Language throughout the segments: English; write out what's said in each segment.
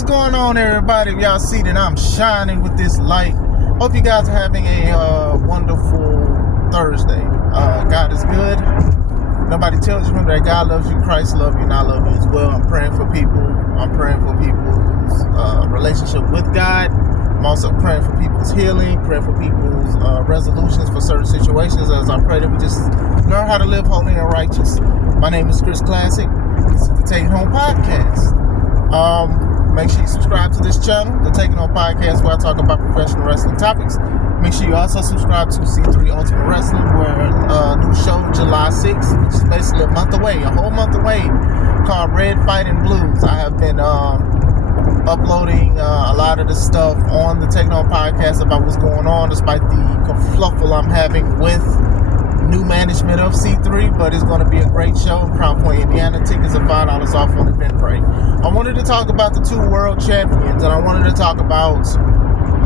What's going on, everybody? Y'all see that I'm shining with this light. Hope you guys are having a wonderful Thursday. God is good. Nobody tells you that God loves you, Christ loves you, and I love you as well. I'm praying for people. I'm praying for people's relationship with God. I'm also praying for people's healing, praying for people's resolutions for certain situations, as I pray that we just learn how to live holy and righteous. My name is Chris Classic. This is the Take It Home Podcast. Make sure you subscribe to this channel, the Take It Home Podcast, where I talk about professional wrestling topics. Make sure you also subscribe to C3 Ultimate Wrestling, where a new show July 6th, which is basically a whole month away, called Red Fighting Blues. I have been uploading a lot of the stuff on the Take It Home Podcast about what's going on, despite the kerfluffle I'm having with new management of C3, but it's going to be a great show in Crown Point, Indiana. Tickets are $5 off on Eventbrite. I wanted to talk about the two world champions, and I wanted to talk about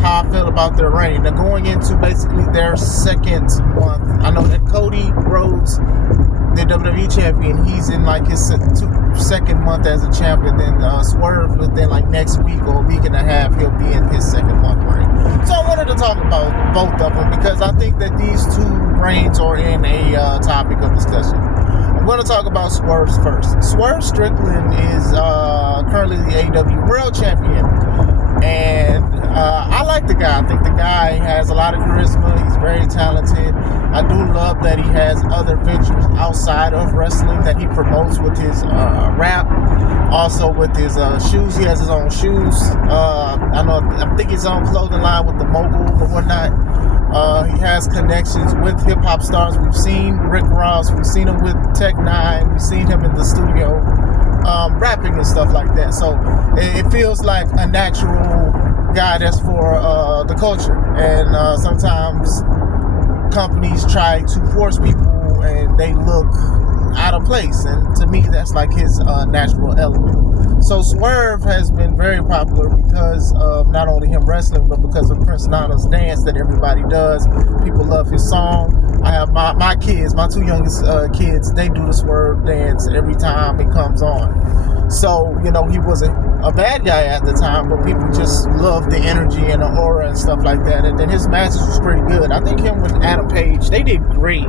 how I feel about their reign. They're going into basically their second month. I know that Cody, Rhodes, the WWE champion, he's in like his second month as a champion. Then Swerve, within like next week or a week and a half, he'll be in his second month reign. So I wanted to talk about both of them because I think that these two reigns are in a topic of discussion. I'm going to talk about Swerve's first. Swerve Strickland is currently the AEW World Champion. And I like the guy. I think the guy has a lot of charisma. He's very talented. I do love that he has other ventures outside of wrestling that he promotes with his rap. Also with his shoes. He has his own shoes. I think his own clothing line with the mogul or whatnot. He has connections with hip-hop stars. We've seen Rick Ross. We've seen him with Tech Nine. We've seen him in the studio rapping and stuff like that. So it feels like a natural guy that's for the culture. And sometimes companies try to force people and they look out of place. And to me, that's like his natural element. So Swerve has been very popular because of not only him wrestling, but because of Prince Nana's dance that everybody does. People love his song. I have my kids, my two youngest kids, they do the Swerve dance every time it comes on. So, you know, he wasn't a bad guy at the time, but people just loved the energy and the aura and stuff like that. And then his matches was pretty good. I think him with Adam Page, they did great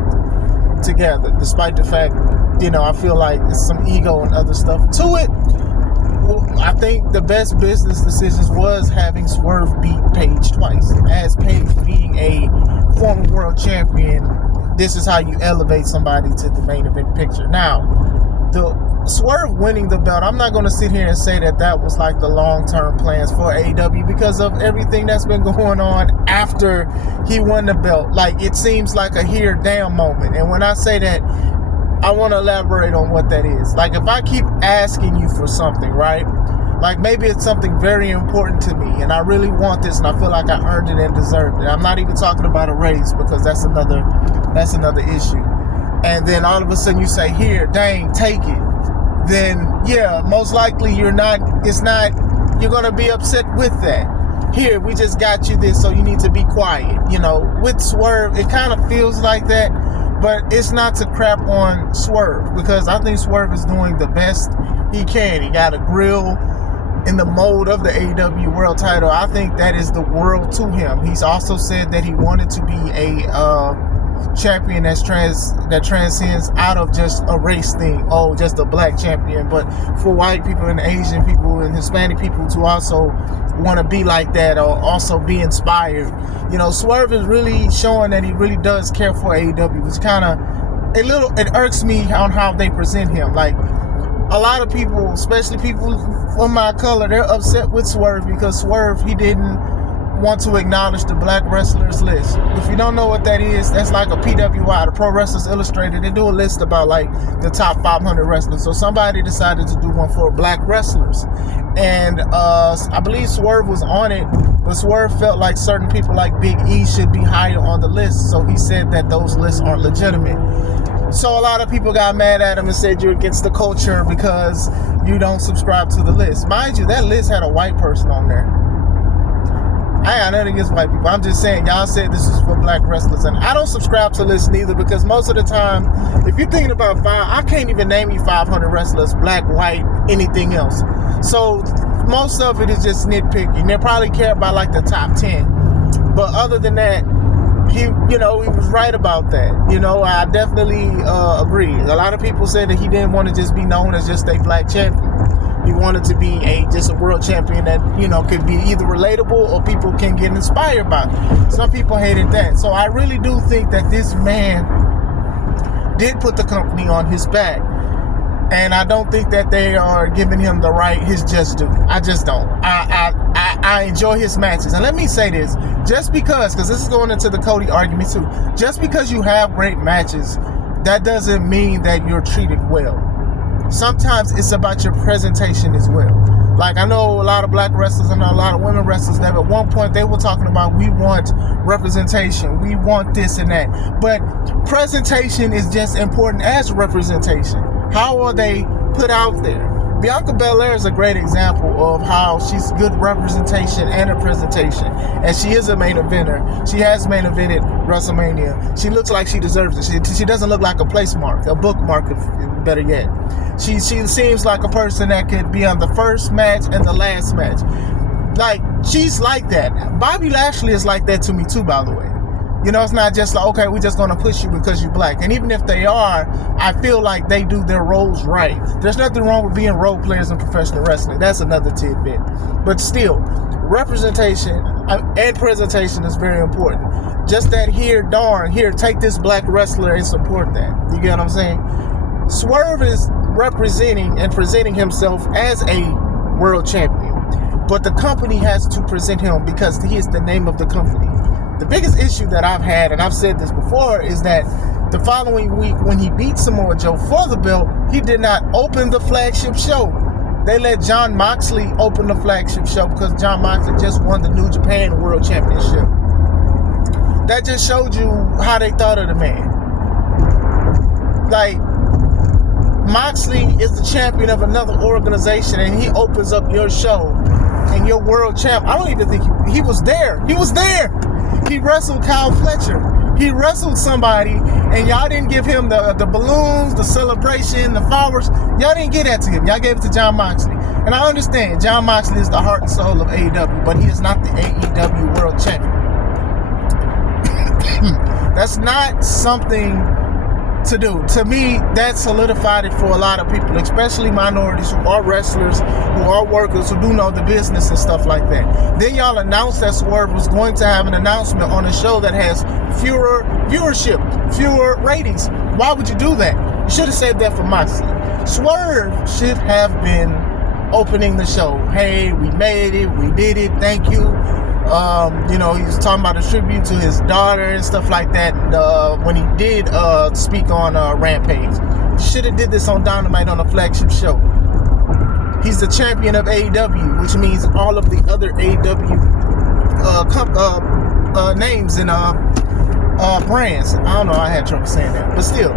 together, despite the fact, you know, I feel like there's some ego and other stuff to it. I think the best business decisions was having Swerve beat Page twice. As Page being a former world champion, this is how you elevate somebody to the main event picture. Now, the Swerve winning the belt, I'm not going to sit here and say that that was like the long-term plans for AEW because of everything that's been going on after he won the belt. Like, it seems like a here damn moment. And when I say that, I want to elaborate on what that is. Like, if I keep asking you for something, right? Like, maybe it's something very important to me, and I really want this, and I feel like I earned it and deserved it. I'm not even talking about a raise because that's another issue. And then all of a sudden you say, here, dang, take it. Then, yeah, most likely you're going to be upset with that. Here, we just got you this, so you need to be quiet. You know, with Swerve, it kind of feels like that. But it's not to crap on Swerve because I think Swerve is doing the best he can. He got a grill in the mold of the AEW World title. I think that is the world to him. He's also said that he wanted to be a champion that transcends out of just a race thing. Oh, just a black champion. But for white people and Asian people and Hispanic people to also want to be like that or also be inspired. You know, Swerve is really showing that he really does care for AEW, which kind of it irks me on how they present him. Like, a lot of people, especially people from my color, they're upset with Swerve because Swerve, he didn't want to acknowledge the Black Wrestlers list. If you don't know what that is, that's like a PWI, the Pro Wrestlers Illustrated. They do a list about like the top 500 wrestlers. So somebody decided to do one for Black wrestlers. And I believe Swerve was on it, but Swerve felt like certain people like Big E should be higher on the list. So he said that those lists aren't legitimate. So a lot of people got mad at him and said you're against the culture because you don't subscribe to the list. Mind you, that list had a white person on there. I got nothing against white people. I'm just saying, y'all said this is for black wrestlers, and I don't subscribe to lists neither because most of the time, if you're thinking about I can't even name you 500 wrestlers, black, white, anything else. So most of it is just nitpicking. They probably care about like the top 10. But other than that, he was right about that. I definitely agree. A lot of people said that he didn't want to just be known as just a black champion. He wanted to be just a world champion that, could be either relatable or people can get inspired by. Some people hated that. So I really do think that this man did put the company on his back. And I don't think that they are giving him his just due. I just don't. I enjoy his matches. And let me say this, just because this is going into the Cody argument too, just because you have great matches, that doesn't mean that you're treated well. Sometimes it's about your presentation as well. Like, I know a lot of black wrestlers, I know a lot of women wrestlers that at one point they were talking about, we want representation, we want this and that. But presentation is just important as representation. How are they put out there? Bianca Belair is a great example of how she's good representation and a presentation. And she is a main eventer. She has main evented WrestleMania. She looks like she deserves it. She doesn't look like a place mark, a bookmark, better yet. She seems like a person that could be on the first match and the last match. Like, she's like that. Bobby Lashley is like that to me too, by the way. It's not just like, okay, we're just going to push you because you're black. And even if they are, I feel like they do their roles right. There's nothing wrong with being role players in professional wrestling. That's another tidbit. But still, representation and presentation is very important. Just that here, take this black wrestler and support that. You get what I'm saying? Swerve is representing and presenting himself as a world champion. But the company has to present him because he is the name of the company. The biggest issue that I've had, and I've said this before, is that the following week when he beat Samoa Joe for the belt, he did not open the flagship show. They let Jon Moxley open the flagship show because Jon Moxley just won the New Japan World Championship. That just showed you how they thought of the man. Like, Moxley is the champion of another organization and he opens up your show and your world champ. I don't even think he was there. He was there. He wrestled Kyle Fletcher. He wrestled somebody, and y'all didn't give him the balloons, the celebration, the flowers. Y'all didn't give that to him. Y'all gave it to Jon Moxley. And I understand Jon Moxley is the heart and soul of AEW, but he is not the AEW World Champion. That's not something to do. To me, that solidified it for a lot of people, especially minorities who are wrestlers, who are workers, who do know the business and stuff like that. Then y'all announced that Swerve was going to have an announcement on a show that has fewer viewership, fewer ratings. Why would you do that? You should have saved that for Moxley. Swerve should have been opening the show. Hey, we made it, we did it, thank you. He was talking about a tribute to his daughter and stuff like that. When he did speak on Rampage, should have did this on Dynamite on a flagship show. He's the champion of AEW, which means all of the other AEW names and brands. I don't know. I had trouble saying that, but still,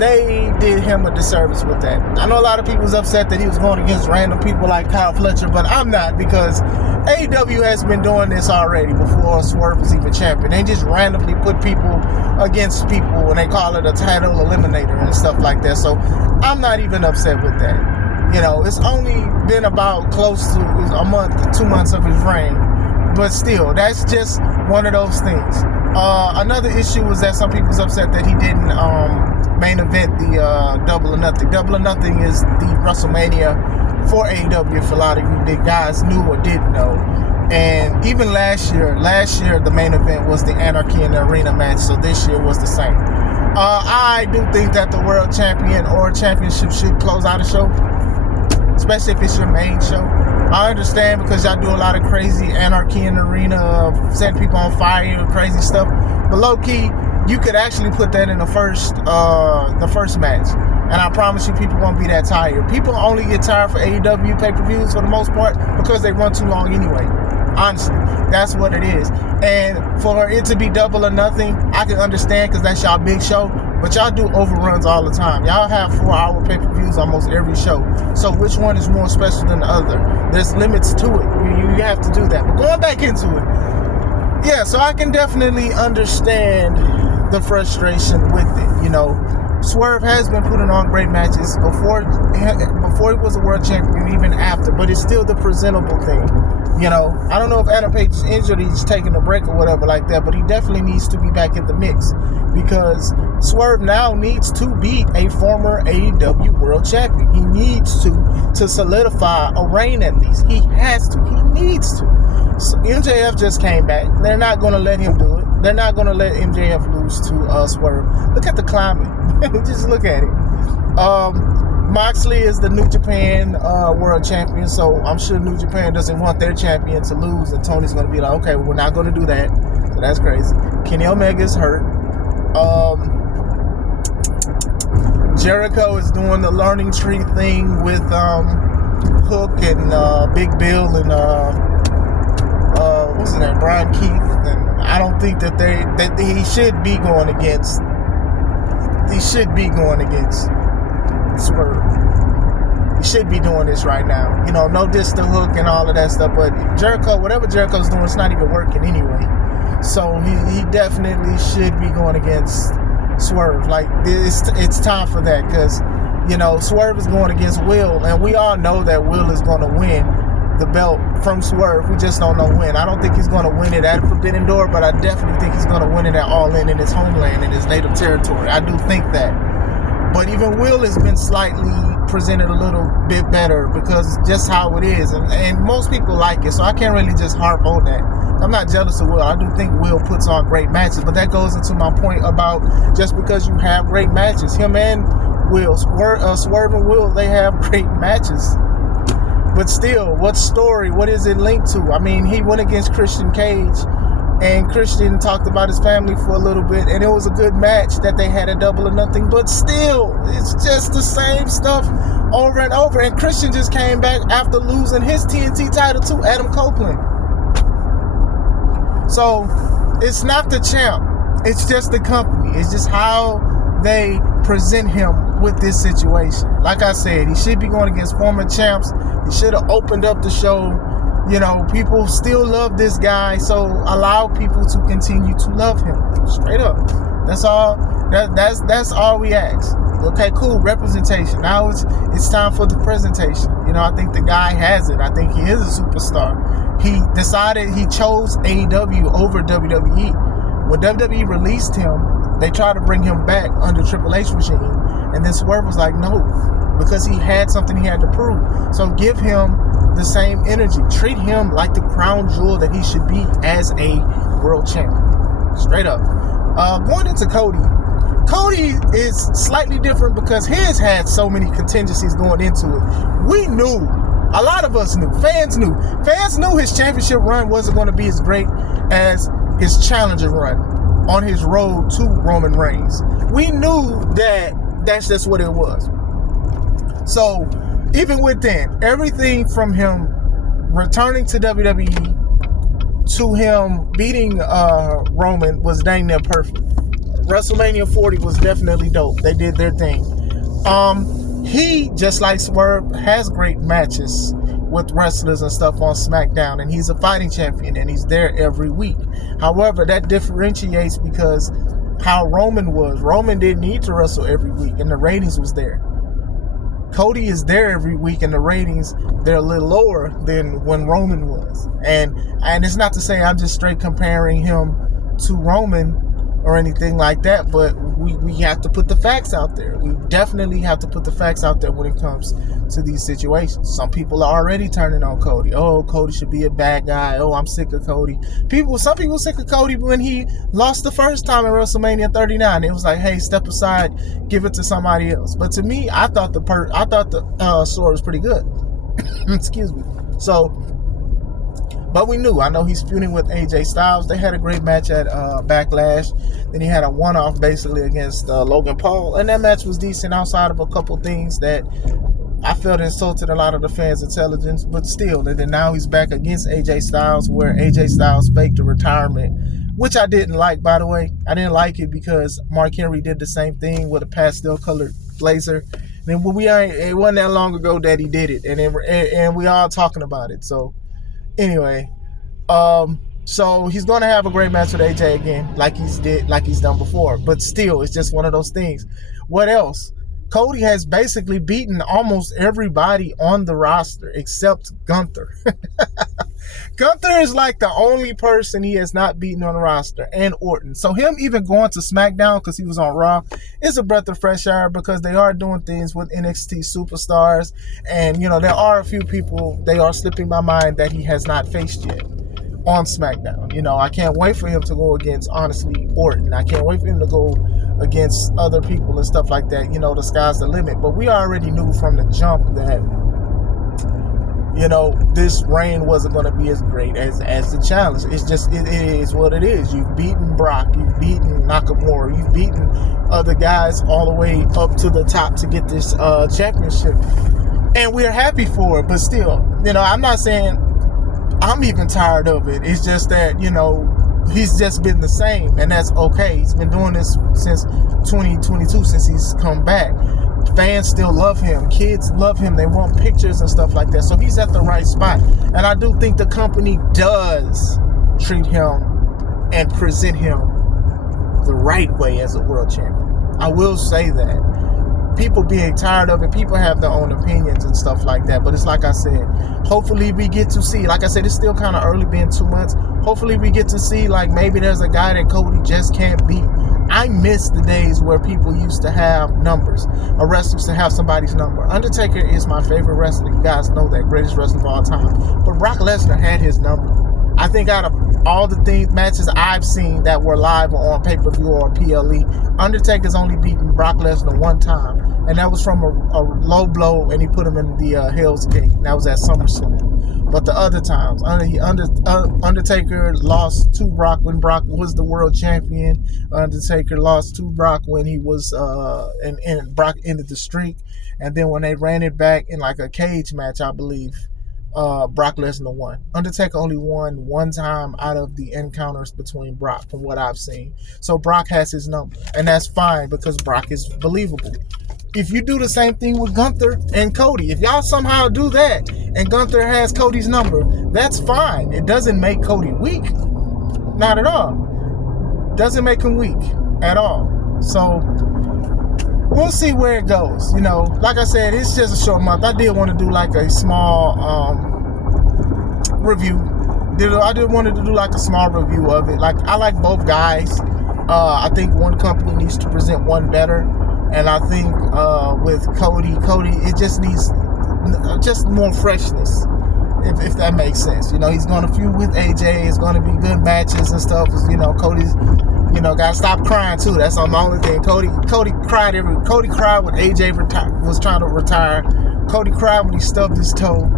they did him a disservice with that. I know a lot of people was upset that he was going against random people like Kyle Fletcher, but I'm not, because AEW has been doing this already before Swerve was even champion. They just randomly put people against people and they call it a title eliminator and stuff like that. So I'm not even upset with that. It's only been about close to a month, 2 months of his reign, but still, that's just one of those things. Another issue was that some people was upset that he didn't main event the Double or Nothing. Double or Nothing is the WrestleMania for AEW, if a lot of you guys knew or didn't know. And even last year the main event was the Anarchy in the Arena match, so this year was the same. I do think that the world champion or championship should close out a show, especially if it's your main show. I understand because y'all do a lot of crazy Anarchy in the Arena, setting people on fire, crazy stuff. But low key, you could actually put that in the first match. And I promise you, people won't be that tired. People only get tired for AEW pay-per-views for the most part because they run too long anyway. Honestly, that's what it is. And for it to be Double or Nothing, I can understand because that's y'all big show. But y'all do overruns all the time. Y'all have 4-hour pay-per-views almost every show. So which one is more special than the other? There's limits to it. You have to do that. But going back into it, yeah, so I can definitely understand the frustration with it. Swerve has been putting on great matches before he was a world champion, even after, but it's still the presentable thing. You know, I don't know if Adam Page is injured, he's taking a break or whatever like that, but he definitely needs to be back in the mix because Swerve now needs to beat a former AEW world champion. He needs to solidify a reign at least. He has to. He needs to. So MJF just came back. They're not going to let him do it. They're not going to let MJF lose to Swerve. Look at the climate. Just look at it. Moxley is the New Japan world champion, so I'm sure New Japan doesn't want their champion to lose, and Tony's going to be like, okay, well, we're not going to do that. So that's crazy. Kenny Omega's hurt. Jericho is doing the learning tree thing with Hook and Big Bill and what's his name, Brian Keith, and I don't think that he should be going against. He should be going against Swerve. He should be doing this right now. You know, no diss to Hook and all of that stuff, but Jericho, whatever Jericho's doing, it's not even working anyway. So he definitely should be going against Swerve. Like, it's time for that because, you know, Swerve is going against Will, and we all know that Will is going to win the belt from Swerve. We just don't know when. I don't think he's going to win it at Forbidden Door, but I definitely think he's going to win it at All In his homeland, in his native territory. I do think that. But even Will has been slightly presented a little bit better because just how it is. And most people like it, so I can't really just harp on that. I'm not jealous of Will. I do think Will puts on great matches, but that goes into my point about just because you have great matches. Him and Will, Swerve and Will, they have great matches. But still, what story? What is it linked to? I mean, he went against Christian Cage, and Christian talked about his family for a little bit, and it was a good match that they had at Double or Nothing. But still, it's just the same stuff over and over. And Christian just came back after losing his TNT title to Adam Copeland. So it's not the champ. It's just the company. It's just how they present him with this situation. Like I said, he should be going against former champs. He should have opened up the show. You know, people still love this guy, so allow people to continue to love him. Straight up. That's all. That's all we ask. Okay, cool. Representation. Now it's time for the presentation. You know, I think the guy has it. I think he is a superstar. He decided he chose AEW over WWE. When WWE released him, they tried to bring him back under Triple H regime, and then Swerve was like, no, because he had something he had to prove. So give him the same energy. Treat him like the crown jewel that he should be as a world champion. Straight up. Going into Cody. Cody is slightly different because his had so many contingencies going into it. We knew. A lot of us knew. Fans knew. Fans knew his championship run wasn't going to be as great as his challenger run on his road to Roman Reigns. We knew that that's just what it was. So, even within, everything from him returning to WWE to him beating Roman was dang near perfect. WrestleMania 40 was definitely dope. They did their thing. He, just like Swerve, has great matches with wrestlers and stuff on SmackDown, and he's a fighting champion, and he's there every week. However, that differentiates because how Roman was. Roman didn't need to wrestle every week, and the ratings was there. Cody is there every week, and the ratings, they're a little lower than when Roman was. And it's not to say I'm just straight comparing him to Roman or anything like that, but we have to put the facts out there. We definitely have to put the facts out there when it comes to these situations. Some people are already turning on Cody. Oh, Cody should be a bad guy. Oh, I'm sick of Cody. Some people sick of Cody when he lost the first time in WrestleMania 39. It was like, hey, step aside, give it to somebody else. But to me, I thought the story was pretty good. Excuse me. So, but we knew. I know he's feuding with AJ Styles. They had a great match at Backlash. Then he had a one-off basically against Logan Paul. And that match was decent outside of a couple things that I felt insulted a lot of the fans' intelligence. But still, and then now he's back against AJ Styles, where AJ Styles faked a retirement, which I didn't like, by the way. I didn't like it because Mark Henry did the same thing with a pastel-colored blazer. And it wasn't that long ago that he did it. And we all talking about it. So, anyway, so he's going to have a great match with AJ again, like he's done before. But still, it's just one of those things. What else? Cody has basically beaten almost everybody on the roster except Gunther. Gunther is like the only person he has not beaten on the roster, and Orton. So him even going to SmackDown because he was on Raw is a breath of fresh air, because they are doing things with NXT superstars. And, you know, there are a few people, they are slipping my mind, that he has not faced yet on SmackDown. You know, I can't wait for him to go against, honestly, Orton. I can't wait for him to go against other people and stuff like that. You know, the sky's the limit. But we already knew from the jump that, you know, this reign wasn't going to be as great as the challenge. It's just, it is what it is. You've beaten Brock, you've beaten Nakamura, you've beaten other guys all the way up to the top to get this championship. And we're happy for it, but still, you know, I'm not saying I'm even tired of it. It's just that, you know, he's just been the same, and that's okay. He's been doing this since 2022, since he's come back. Fans still love him. Kids love him. They want pictures and stuff like that. So he's at the right spot. And I do think the company does treat him and present him the right way as a world champion. I will say that. People being tired of it, people have their own opinions and stuff like that. But it's like I said, hopefully we get to see, like I said, it's still kind of early, being 2 months. Hopefully we get to see, like, maybe there's a guy that Cody just can't beat. I miss the days where people used to have numbers. A wrestler used to have somebody's number. Undertaker is my favorite wrestler. You guys know that. Greatest wrestler of all time. But Brock Lesnar had his number. I think out of all the matches I've seen that were live or on pay-per-view or PLE, Undertaker's only beaten Brock Lesnar one time. And that was from a low blow, and he put him in the Hell's Gate. That was at SummerSlam. But the other times, Undertaker lost to Brock when Brock was the world champion. Undertaker lost to Brock when he was, and Brock ended the streak. And then when they ran it back in like a cage match, I believe, Brock Lesnar won. Undertaker only won one time out of the encounters between Brock, from what I've seen. So Brock has his number, and that's fine because Brock is believable. If you do the same thing with Gunther and Cody, if y'all somehow do that and Gunther has Cody's number, that's fine. It doesn't make Cody weak. Not at all. Doesn't make him weak at all. So we'll see where it goes. You know, like I said, it's just a short month. I did want to do like a small review. I did want to do like a small review of it. Like, I like both guys. I think one company needs to present one better. And I think with Cody, it just needs just more freshness, if that makes sense. You know, he's going to feud with AJ. It's going to be good matches and stuff. You know, Cody's, you know, got to stop crying too. That's the only thing. Cody cried when AJ was trying to retire. Cody cried when he stubbed his toe.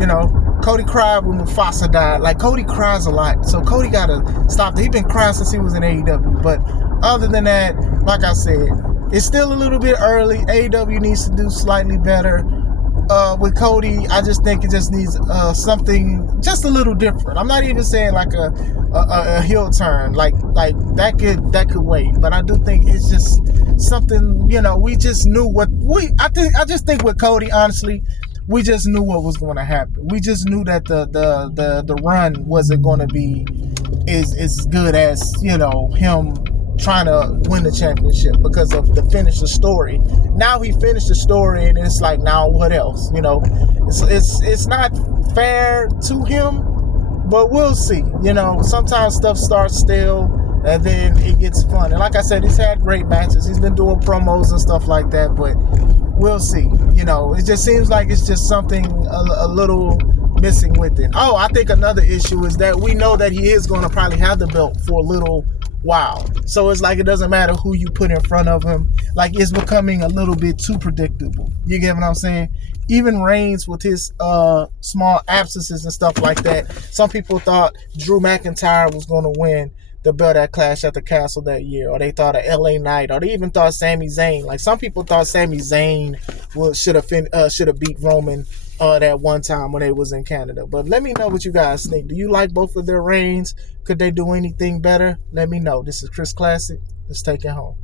You know, Cody cried when Mufasa died. Like, Cody cries a lot. So Cody got to stop. He's been crying since he was in AEW. But other than that, like I said, it's still a little bit early. AEW needs to do slightly better. With Cody, I just think it just needs something just a little different. I'm not even saying like a heel turn, like that could wait. But I do think it's just something. You know, we just knew what I just think with Cody, honestly, we just knew what was going to happen. We just knew that the run wasn't going to be as good as, you know, him trying to win the championship because of the finish the story. Now he finished the story, and it's like, now what else? You know, it's not fair to him, but we'll see. You know, sometimes stuff starts stale and then it gets fun. And like I said, he's had great matches. He's been doing promos and stuff like that, but we'll see. You know, it just seems like it's just something a little missing with it. Oh, I think another issue is that we know that he is going to probably have the belt for a little while. So it's like, it doesn't matter who you put in front of him. Like, it's becoming a little bit too predictable. You get what I'm saying? Even Reigns with his small absences and stuff like that. Some people thought Drew McIntyre was going to win the belt at Clash at the Castle that year, or they thought of LA Knight, or they even thought Sami Zayn. Like, some people thought Sami Zayn should have beat Roman that one time when they was in Canada. But let me know what you guys think. Do you like both of their reigns? Could they do anything better? Let me know. This is Chris Classic. Let's take it home.